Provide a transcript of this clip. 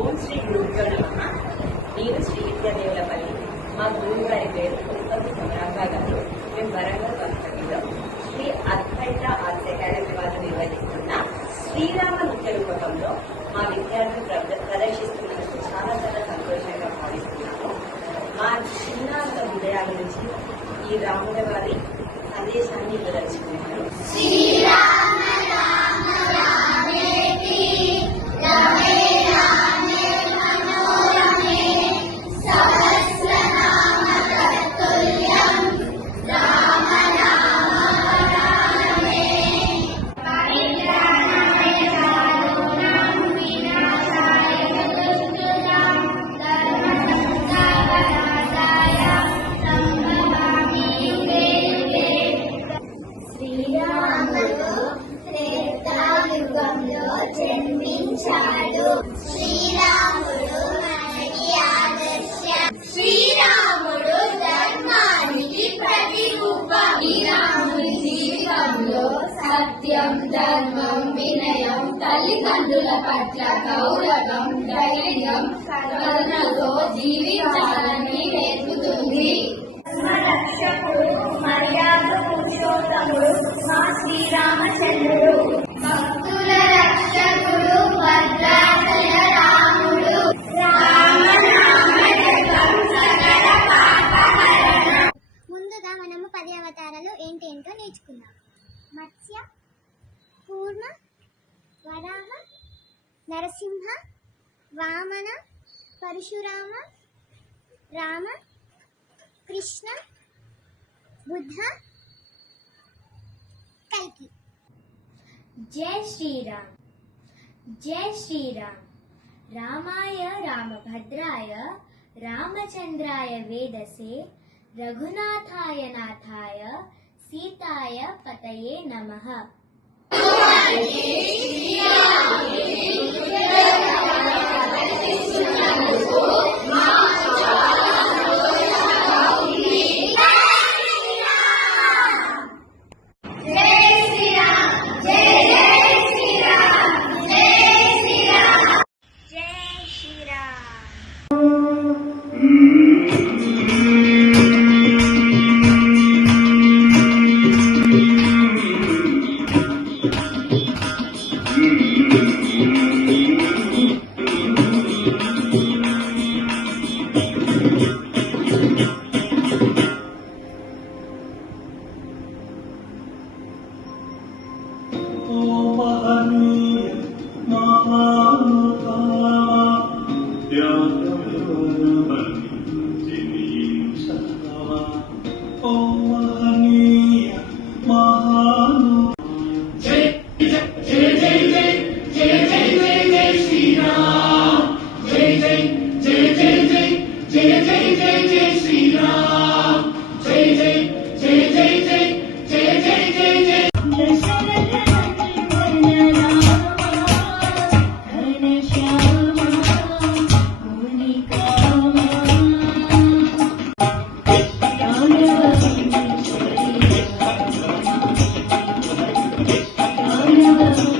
ఓం శ్రీ గురుభ్యో నమః. నేను శ్రీ విద్యాదేవులపల్లి. మా గురువు గారి పేరు ఉత్పత్తి సమరాంగా గారు. మేము వరంగల్ కన్స్ట్రక్షన్లో శ్రీ అద్వైత ఆర్ట్స్ అకాడమీ వారు నిర్వహిస్తున్న శ్రీరామ నృత్య రూపకంలో మా విద్యార్థులు ప్రదర్శిస్తున్నందుకు చాలా చాలా సంతోషంగా భావిస్తున్నాము. మా చిన్నాంత హృదయాల నుంచి ఈ రాముల వారి సందేశాన్ని ఇవ్వదలుచుకున్నాను. జన్మించాడు. శ్రీరాముడు మనకి ఆదర్శం. శ్రీరాముడు ధర్మానికి ప్రతిరూపం. శ్రీరాముడి జీవితంలో సత్యం, ధర్మం, వినయం, తల్లిదండ్రుల పట్ల గౌరవం, ధైర్యం, కరుణతో జీవించాలని నేర్పుతుంది. రక్షకుడు, మర్యాద పురుషోత్తముడు మా శ్రీరామచంద్రుడు. భక్తుల రక్షకుడు, భద్రాచల రాముడు. ముందుగా మనము 10 అవతారాలు ఏంటేంటో నేర్చుకుందాం. మత్స్య, కూర్మ, వరాహ, నరసింహ, వామన, పరశురామ, రామ, కృష్ణ, బుద్ధ, కల్కి. జై శ్రీరామ్. జై శ్రీరామ్. రామాయ రామభద్రాయ రామచంద్రాయ వేదసే రఘునాథాయ నాథాయ సీతాయ పతయే నమః. Thank you.